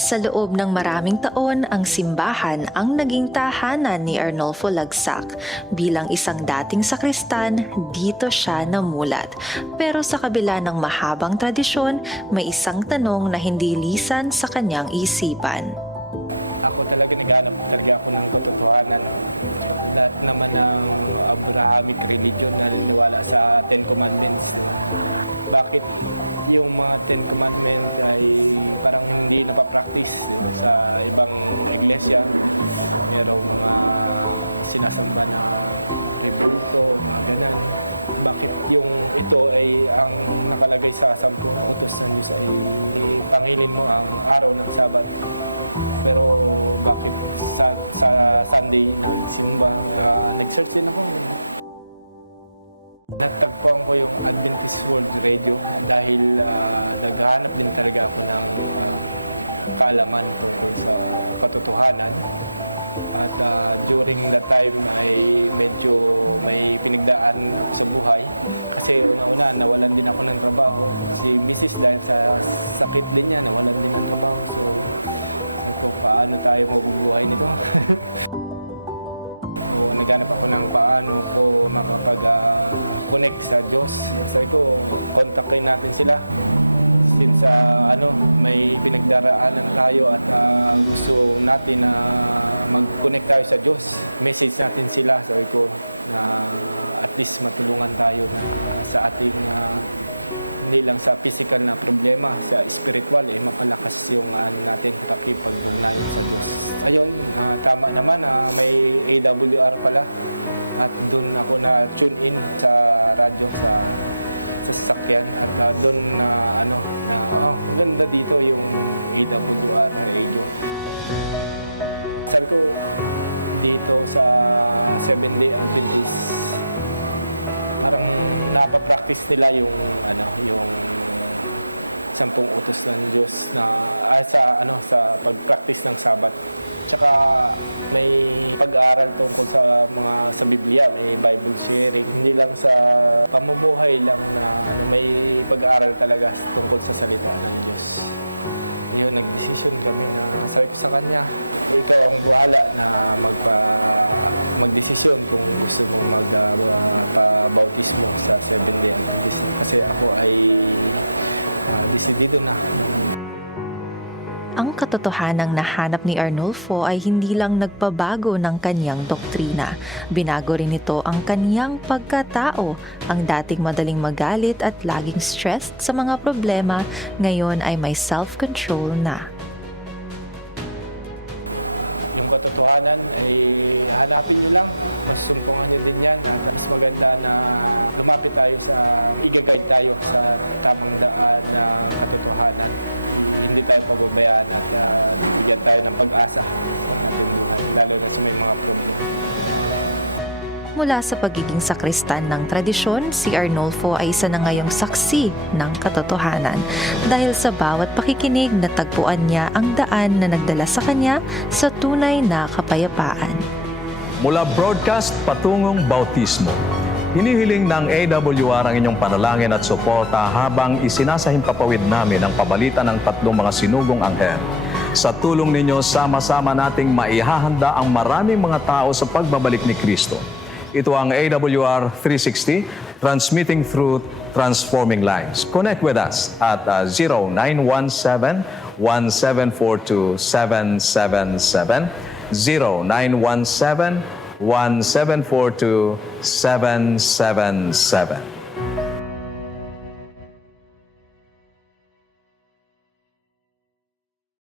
Sa loob ng maraming taon, ang simbahan ang naging tahanan ni Arnolfo Lagsak. Bilang isang dating sakristan, dito siya namulat. Pero sa kabila ng mahabang tradisyon, may isang tanong na hindi lisan sa kanyang isipan. Ako talaga naghanap talaga ako ng katotohanan. Lahat naman ng Abrahamic religion na naniniwala sa Ten Commandments. Diba? Bakit yung mga Ten Commandments ay parang hindi napapractice, diba? Sa ibang iglesia? Merong mga sinasamba na rebulto, mga ganan. Bakit yung ito ay ang nakalagay sa 10 utos ng Diyos ay pangilin mo ang araw ng Sabat? Pero bakit sa Sunday nagsimba? Nag-search din ako. Natagpuan ko yung Adventist World Radio dahil naghahanap din talaga ako ng kaalaman tungkol sa katotohanan. At during that time ay medyo may pinagdaan sa buhay. Kasi una-una, nawalan din ako ng trabaho. Si Mrs. dahil sa sakit din niya, nawalan din ng trabaho. So, sabi ko, paano tayo mabubuhay nito? O, naghanap ako ng paano ko makapag-connect sa Diyos. Sabi ko, kontakin natin sila. Since may pinagdaraanan tayo at gusto natin na mag-connect tayo sa Diyos. Message natin sila, sabi ko, na at least matulungan tayo na sa ating hindi lang sa physical na problema, sa spiritual, mapalakas yung natin pakipag-ugnayan sa Diyos. Ayun, tama naman, may AWR pala. At doon ako na-tune in sa radyo, sa sasakyan. At doon maganda dito yung AWR radio. Sabi ko, dito sa Seventh-day Adventist, parang napapractice nila yung 10 utos ng Diyos na sa pagpractice ng Sabat. Tsaka may pag-aaral tungkol sa Biblia, may Bible sharing. Hindi lang sa pamumuhay lang na may pag-aaral talaga tungkol sa salita ng Diyos. Ayun, nag-decision kami na sabi ko sa kanya, ikaw ang bahala na magdesisyon kung gusto mong magpabautismo sa Seventh-day Adventist. Kasi ako ay desidido na. Ang katotohanang nahanap ni Arnolfo ay hindi lang nagpabago ng kanyang doktrina. Binago rin ito ang kanyang pagkatao. Ang dating madaling magalit at laging stressed sa mga problema, ngayon ay may self-control na. Yung katotohanan ay hanapin nyo lang. Mas sumpungan nyo din yan. At mas maganda na lumapit tayo i-guide tayo sa tamang daan ng katotohanan. Hindi tayo pababayaan at bigyan tayo ng pag-asa sa ating buhay, lalo na sa may mga problema. Mula sa pagiging sakristan ng tradisyon, si Arnolfo ay isa na ngayong saksi ng katotohanan. Dahil sa bawat pakikinig, natagpuan niya ang daan na nagdala sa kanya sa tunay na kapayapaan. Mula broadcast patungong bautismo, hinihiling ng AWR ang inyong panalangin at suporta habang isinasahimpapawid namin ang pabalitan ng 3 mga sinugong anghel. Sa tulong ninyo, sama-sama nating maihahanda ang maraming mga tao sa pagbabalik ni Kristo. Ito ang AWR 360, transmitting truth, transforming lives. Connect with us at 0917-1742-777, 0917-1742-777.